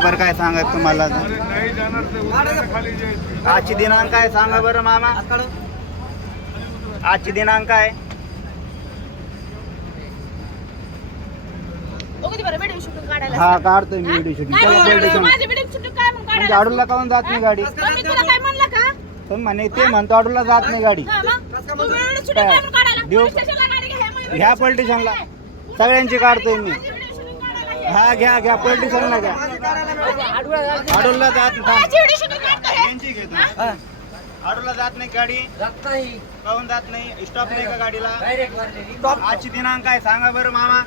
बरं काय सांगा तुम्हाला आजची दिनांक काय सांगा बरं मामा आजची दिनांक काय हा काढतोय मी व्हिडिओ शूटिंग म्हणजे आडूला काऊन जात नाही गाडी पण म्हणे ते म्हणतो आडूला जात नाही गाडी देऊ घ्या पॉलिटिशियनला सगळ्यांची काढतोय मी हा घ्या घ्या पॉलिटिशियनला घ्या आडूला जात आडूला जात नाही गाडी काऊन जात नाही स्टॉप नाही का गाडीला आजची दिनांक काय सांगा बरं मामा